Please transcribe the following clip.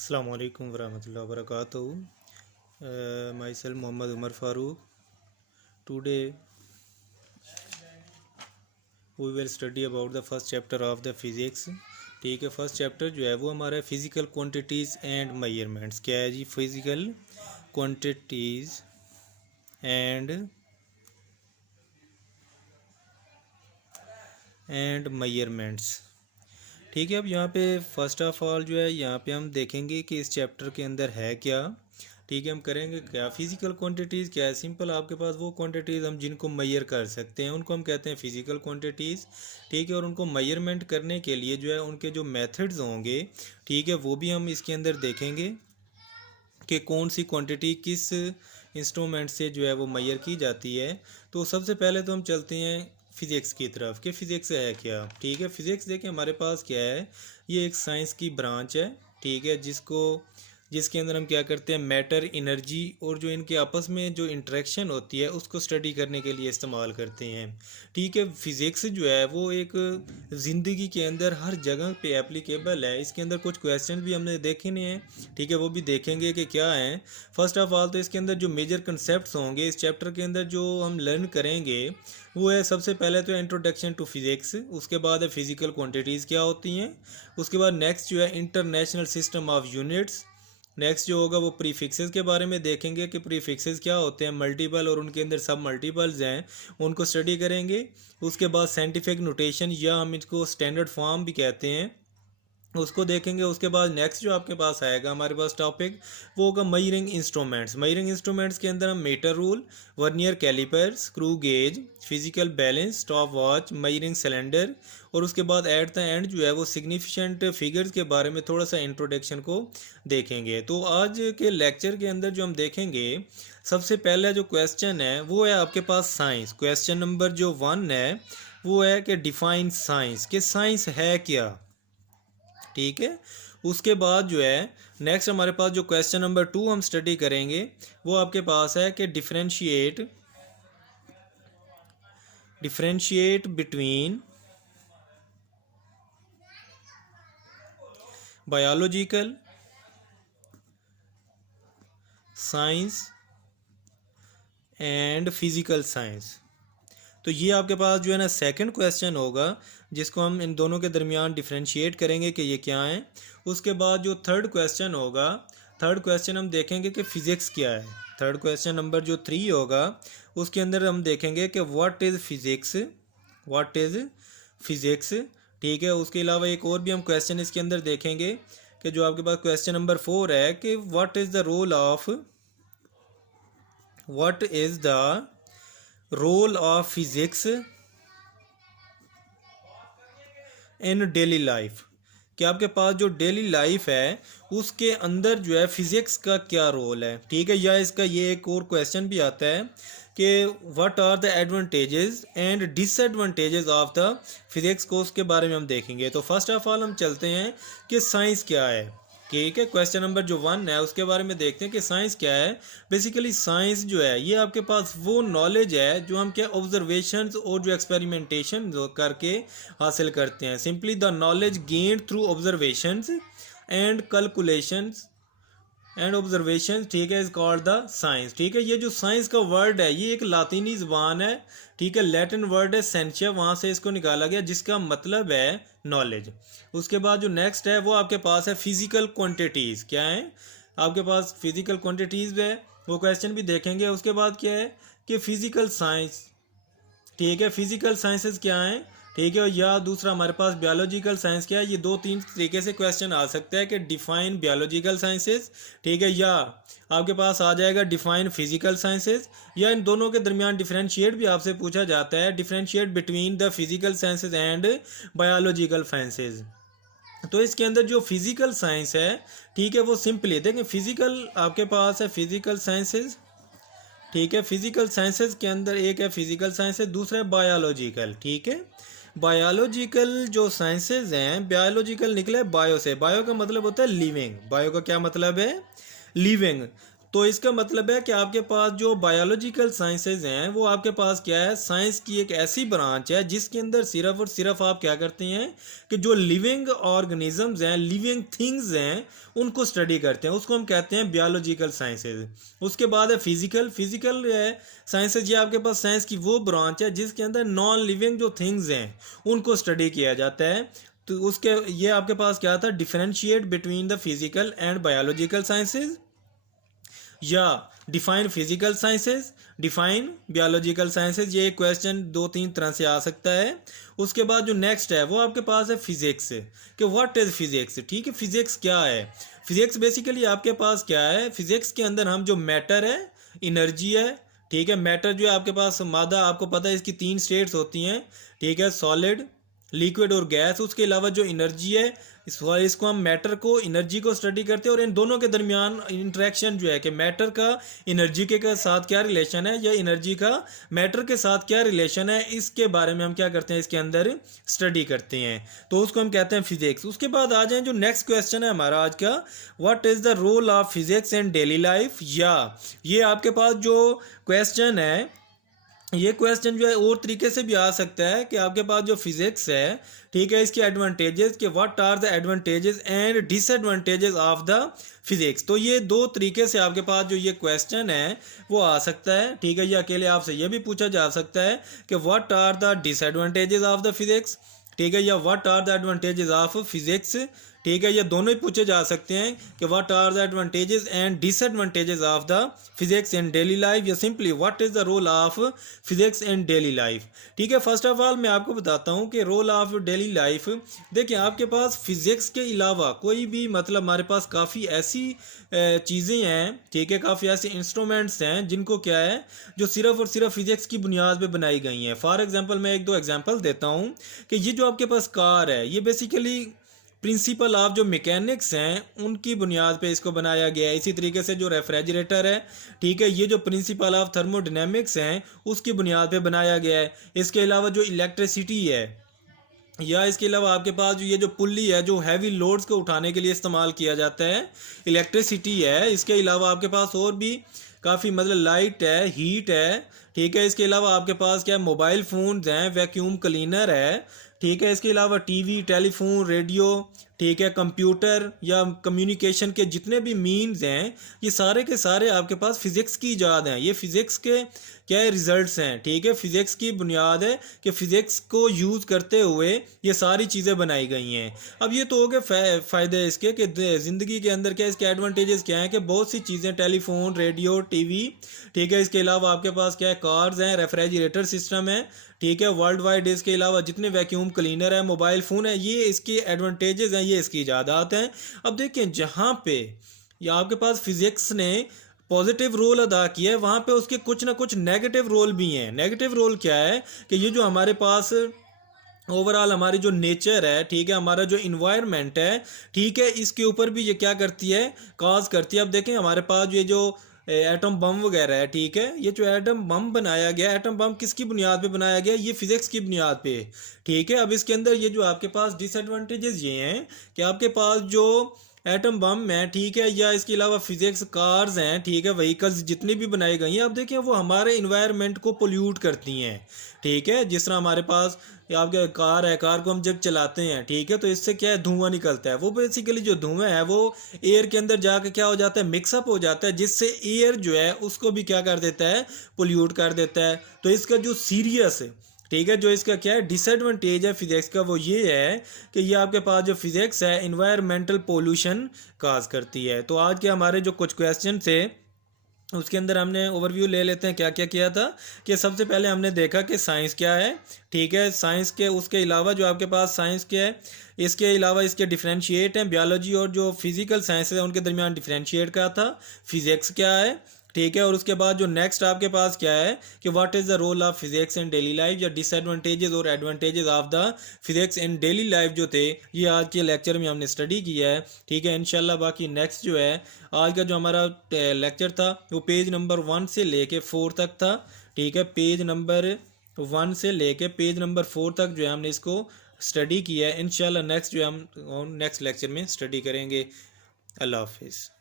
अस्सलामु अलैकुम वरहमतुल्लाहि वबरकातुहू. Myself Mohammad Umar Farooq. Today we will study about the first chapter of the physics. ठीक है, फर्स्ट चैप्टर जो है वो हमारा है फिजिकल क्वांटिटीज़ एंड मेजरमेंट्स. क्या है जी? Physical quantities and measurements. ठीक है, अब यहाँ पे फर्स्ट ऑफ ऑल जो है यहाँ पे हम देखेंगे कि इस चैप्टर के अंदर है क्या. ठीक है, हम करेंगे क्या. फिजिकल क्वांटिटीज़ क्या है? सिंपल, आपके पास वो क्वांटिटीज़ हम जिनको मैयर कर सकते हैं उनको हम कहते हैं फिजिकल क्वांटिटीज़. ठीक है, और उनको मैयरमेंट करने के लिए जो है उनके जो मेथड्स होंगे, ठीक है, वो भी हम इसके अंदर देखेंगे कि कौन सी क्वांटिटी किस इंस्ट्रूमेंट से जो है वो मैयर की जाती है. तो सबसे पहले तो हम चलते हैं फिज़िक्स की तरफ कि फ़िज़िक्स है क्या. ठीक है, फ़िज़िक्स देखिए हमारे पास क्या है, ये एक साइंस की ब्रांच है. ठीक है, जिसके अंदर हम क्या करते हैं, मैटर, एनर्जी और जो इनके आपस में जो इंटरेक्शन होती है उसको स्टडी करने के लिए इस्तेमाल करते हैं. ठीक है, फ़िज़िक्स जो है वो एक ज़िंदगी के अंदर हर जगह पे एप्लीकेबल है. इसके अंदर कुछ क्वेश्चन भी हमने देखे हैं. ठीक है, वो भी देखेंगे कि क्या हैं. फर्स्ट ऑफ ऑल तो इसके अंदर जो मेजर कंसेप्ट होंगे इस चैप्टर के अंदर जो हम लर्न करेंगे वो है सबसे पहले तो इंट्रोडक्शन टू फिज़िक्स. उसके बाद है फिज़िकल क्वांटिटीज़ क्या होती हैं. उसके बाद नेक्स्ट जो है international system of units. Next जो होगा वो प्रीफिक्सेस के बारे में देखेंगे कि प्रीफिक्सेस क्या होते हैं, मल्टीपल और उनके अंदर सब मल्टीपल्स हैं, उनको स्टडी करेंगे. उसके बाद साइंटिफिक नोटेशन या हम इसको स्टैंडर्ड फॉर्म भी कहते हैं, उसको देखेंगे. उसके बाद नेक्स्ट जो आपके पास आएगा हमारे पास टॉपिक वो होगा मयरिंग इंस्ट्रूमेंट्स. मयरिंग इंस्ट्रूमेंट्स के अंदर हम metre rule, vernier caliper, screw gauge, physical balance, stop watch, measuring cylinder और उसके बाद एट द एंड जो है वो सिग्निफिकेंट फिगर्स के बारे में थोड़ा सा इंट्रोडक्शन को देखेंगे. तो आज के लेक्चर के अंदर जो हम देखेंगे, सबसे पहला जो क्वेश्चन है वो है आपके पास साइंस. क्वेश्चन नंबर जो 1 है वो है कि डिफाइन साइंस, कि साइंस है क्या. ठीक है, उसके बाद जो है नेक्स्ट हमारे पास जो क्वेश्चन नंबर 2 हम स्टडी करेंगे वो आपके पास है कि differentiate between biological science and physical science. तो ये आपके पास जो है ना सेकंड क्वेश्चन होगा जिसको हम इन दोनों के दरमियान डिफरेंशिएट करेंगे कि ये क्या है. उसके बाद जो थर्ड क्वेश्चन होगा, थर्ड क्वेश्चन हम देखेंगे कि फ़िज़िक्स क्या है. थर्ड क्वेश्चन नंबर जो 3 होगा उसके अंदर हम देखेंगे कि व्हाट इज़ फ़िज़िक्स. ठीक है, उसके अलावा एक और भी हम क्वेश्चन इसके अंदर देखेंगे कि जो आपके पास क्वेश्चन नंबर 4 है कि what is the role of physics in daily life. कि आपके पास जो डेली लाइफ है उसके अंदर जो है फिज़िक्स का क्या रोल है. ठीक है, या इसका ये एक और क्वेश्चन भी आता है कि what are the advantages and disadvantages of the physics को, उसके बारे में हम देखेंगे. तो फर्स्ट ऑफ ऑल हम चलते हैं कि साइंस क्या है. ठीक है, क्वेश्चन नंबर जो 1 है उसके बारे में देखते हैं कि साइंस क्या है. बेसिकली साइंस जो है ये आपके पास वो नॉलेज है जो हम क्या ऑब्जर्वेशंस और जो एक्सपेरिमेंटेशन करके हासिल करते हैं. Simply the knowledge gained through observations and calculations and observation. ठीक है, इज कॉल्ड द साइंस. ठीक है, ये जो साइंस का वर्ड है ये एक लातीनी ज़बान है. ठीक है, लैटिन वर्ड है सेंशिया, वहाँ से इसको निकाला गया जिसका मतलब है नॉलेज. उसके बाद जो नेक्स्ट है वो आपके पास है फिजिकल क्वांटिटीज़. क्या है आपके पास? फिजिकल क्वांटिटीज़ है, वो क्वेश्चन भी देखेंगे. उसके बाद क्या है कि फिजिकल साइंस. ठीक है, फिजिकल साइंसेस क्या हैं. ठीक है, या दूसरा हमारे पास बायोलॉजिकल साइंस क्या है. ये 2-3 तरीके से क्वेश्चन आ सकता है कि डिफाइन बायोलॉजिकल साइंसेस. ठीक है, या आपके पास आ जाएगा डिफाइन फिजिकल साइंसेस, या इन दोनों के दरमियान डिफरेंशिएट भी आपसे पूछा जाता है, differentiate between the physical sciences and biological sciences. तो इसके अंदर जो फिजिकल साइंस है, ठीक है, वो सिंपली देखें फिजिकल आपके पास है फिजिकल साइंसेस. ठीक है, फिजिकल साइंसेस के अंदर एक है फिजिकल साइंसेस, दूसरा है बायोलॉजिकल. ठीक है, बायोलॉजिकल जो साइंसेज हैं, बायोलॉजिकल निकले बायो से. बायो का मतलब होता है लिविंग. बायो का क्या मतलब है? लिविंग. तो इसका मतलब है कि आपके पास जो बायोलॉजिकल साइंसेज हैं वो आपके पास क्या है, साइंस की एक ऐसी ब्रांच है जिसके अंदर सिर्फ और सिर्फ आप क्या करते हैं कि जो लिविंग ऑर्गेनिजम्स हैं, लिविंग थिंग्स हैं, उनको स्टडी करते हैं, उसको हम कहते हैं बायोलॉजिकल साइंसेज। उसके बाद है फिजिकल साइंसेज। ये आपके पास साइंस की वो ब्रांच है जिसके अंदर नॉन लिविंग जो थिंग्स हैं उनको स्टडी किया जाता है। तो उसके ये आपके पास क्या था, differentiate between the physical and biological sciences, या define physical sciences, define biological sciences. ये क्वेश्चन 2-3 तरह से आ सकता है। उसके बाद जो नेक्स्ट है वो आपके पास है फिजिक्स, कि व्हाट इज फिजिक्स। ठीक है, फिजिक्स क्या है। फिजिक्स बेसिकली आपके पास क्या है, फिजिक्स के अंदर हम जो मैटर है, एनर्जी है, ठीक है, मैटर जो है आपके पास मादा, आपको पता है इसकी 3 स्टेट्स होती हैं, ठीक है, सॉलिड, लिक्विड और गैस। उसके अलावा जो एनर्जी है, इसको हम मैटर को, एनर्जी को स्टडी करते हैं, और इन दोनों के दरमियान इंटरेक्शन जो है कि मैटर का एनर्जी के साथ क्या रिलेशन है, या एनर्जी का मैटर के साथ क्या रिलेशन है, इसके बारे में हम क्या करते हैं, इसके अंदर स्टडी करते हैं। तो उसको हम कहते हैं फिजिक्स। उसके बाद आ जाए जो नेक्स्ट क्वेश्चन है हमारा आज का, what is the role of physics in daily life. या ये आपके पास जो क्वेश्चन है, ये क्वेश्चन जो है और तरीके से भी आ सकता है कि आपके पास जो फिजिक्स है, ठीक है, इसके एडवांटेजेस, कि what are the advantages and disadvantages of the physics. तो ये 2 तरीके से आपके पास जो ये क्वेश्चन है वो आ सकता है। ठीक है, ये अकेले आपसे ये भी पूछा जा सकता है कि what are the disadvantages of the physics, ठीक है, या what are the advantages of physics. ठीक है, ये दोनों ही पूछे जा सकते हैं कि what are the advantages and disadvantages of the physics in daily life, या simply what is the role of physics in daily life. ठीक है, फर्स्ट ऑफ ऑल मैं आपको बताता हूँ कि रोल ऑफ डेली लाइफ। देखिए, आपके पास फिजिक्स के अलावा कोई भी, मतलब हमारे पास काफ़ी ऐसी चीज़ें हैं, ठीक है, काफ़ी ऐसे इंस्ट्रूमेंट्स हैं जिनको क्या है, जो सिर्फ और सिर्फ फिजिक्स की बुनियाद पे बनाई गई हैं। फॉर एग्जांपल मैं 1-2 एग्जांपल देता हूँ कि ये जो आपके पास कार है, ये बेसिकली प्रिंसिपल ऑफ जो मैकेनिक्स हैं उनकी बुनियाद पे इसको बनाया गया है। इसी तरीके से जो रेफ्रिजरेटर है, ठीक है, ये जो प्रिंसिपल ऑफ थर्मोडायनेमिक्स हैं उसकी बुनियाद पे बनाया गया है। इसके अलावा जो इलेक्ट्रिसिटी है, या इसके अलावा आपके पास जो ये जो पुल्ली है, जो हैवी लोड्स को उठाने के लिए इस्तेमाल किया जाता है, इलेक्ट्रिसिटी है। इसके अलावा आपके पास और भी काफ़ी, मतलब लाइट है, हीट है, ठीक है। इसके अलावा आपके पास क्या है, मोबाइल फ़ोन्स हैं, वैक्यूम क्लीनर है, ठीक है। इसके अलावा टीवी, टेलीफोन, रेडियो, ठीक है, कंप्यूटर या कम्युनिकेशन के जितने भी मीन्स हैं, ये सारे के सारे आपके पास फिज़िक्स की ईजाद हैं। ये फिज़िक्स के क्या रिजल्ट्स हैं, ठीक है, फिज़िक्स की बुनियाद है कि फ़िज़िक्स को यूज़ करते हुए ये सारी चीज़ें बनाई गई हैं। अब ये तो हो गए फ़ायदे इसके कि ज़िंदगी के अंदर क्या, इसके एडवांटेजेस क्या हैं कि बहुत सी चीज़ें, टेलीफोन, रेडियो, टीवी, ठीक है। इसके अलावा आपके पास क्या है, कार्स हैं, रेफ्रिजरेटर सिस्टम है, ठीक है, वर्ल्ड वाइड। इसके अलावा जितने वैक्यूम क्लीनर है, मोबाइल फ़ोन है, ये इसके एडवांटेजेस हैं, ये इसकी इजादात हैं। अब देखें, जहाँ पे या आपके पास फिज़िक्स ने पॉजिटिव रोल अदा किया है, वहाँ पे उसके कुछ ना कुछ नेगेटिव रोल भी हैं। नेगेटिव रोल क्या है कि ये जो हमारे पास ओवरऑल हमारी जो नेचर है, ठीक है, हमारा जो इन्वायरमेंट है, ठीक है, इसके ऊपर भी ये क्या करती है, काज करती है। अब देखें, हमारे पास ये जो एटम बम वगैरह है, ठीक है, ये जो एटम बम बनाया गया, एटम बम किसकी बुनियाद पे बनाया गया, ये फिजिक्स की बुनियाद पे, ठीक है। अब इसके अंदर ये जो आपके पास डिसएडवांटेजेस ये हैं कि आपके पास जो एटम बम है, ठीक है, या इसके अलावा फिजिक्स कार्स हैं, ठीक है, व्हीकल्स जितनी भी बनाई गई हैं, आप देखें वो हमारे इन्वायरमेंट को पोल्यूट करती हैं, ठीक है। जिस तरह हमारे पास आपके कार है, कार को हम जब चलाते हैं, ठीक है, तो इससे क्या है, धुआं निकलता है। वो बेसिकली जो धुआं है वो एयर के अंदर जाके क्या हो जाता है, मिक्सअप हो जाता है, जिससे एयर जो है उसको भी क्या कर देता है, पोल्यूट कर देता है। तो इसका जो सीरियस, ठीक है, जो इसका क्या है डिसएडवांटेज है फिजिक्स का, वो ये है कि ये आपके पास जो फिजिक्स है इन्वायरमेंटल पोल्यूशन काज करती है। तो आज के हमारे जो कुछ क्वेश्चन थे उसके अंदर हमने ओवरव्यू ले लेते हैं क्या क्या किया था। कि सबसे पहले हमने देखा कि साइंस क्या है, ठीक है, साइंस के उसके अलावा जो आपके पास साइंस क्या है, इसके अलावा इसके डिफरेंशिएट हैं, बायोलॉजी और जो फिजिकल साइंस है उनके दरमियान डिफरेंशिएट का था, फिजिक्स क्या है, ठीक है। और उसके बाद जो नेक्स्ट आपके पास क्या है कि what is the role of physics in daily life, या डिसएडवांटेजेस और advantages of the physics in daily life जो थे, ये आज के लेक्चर में हमने स्टडी किया है, ठीक है। इंशाल्लाह बाकी नेक्स्ट जो है आज का जो हमारा लेक्चर था वो पेज नंबर 1 से लेके 4 तक था, ठीक है। पेज नंबर 1 से लेके पेज नंबर 4 तक जो है हमने इसको स्टडी किया है। इंशाल्लाह नेक्स्ट जो हम नेक्स्ट लेक्चर में स्टडी करेंगे। अल्लाह हाफिज़।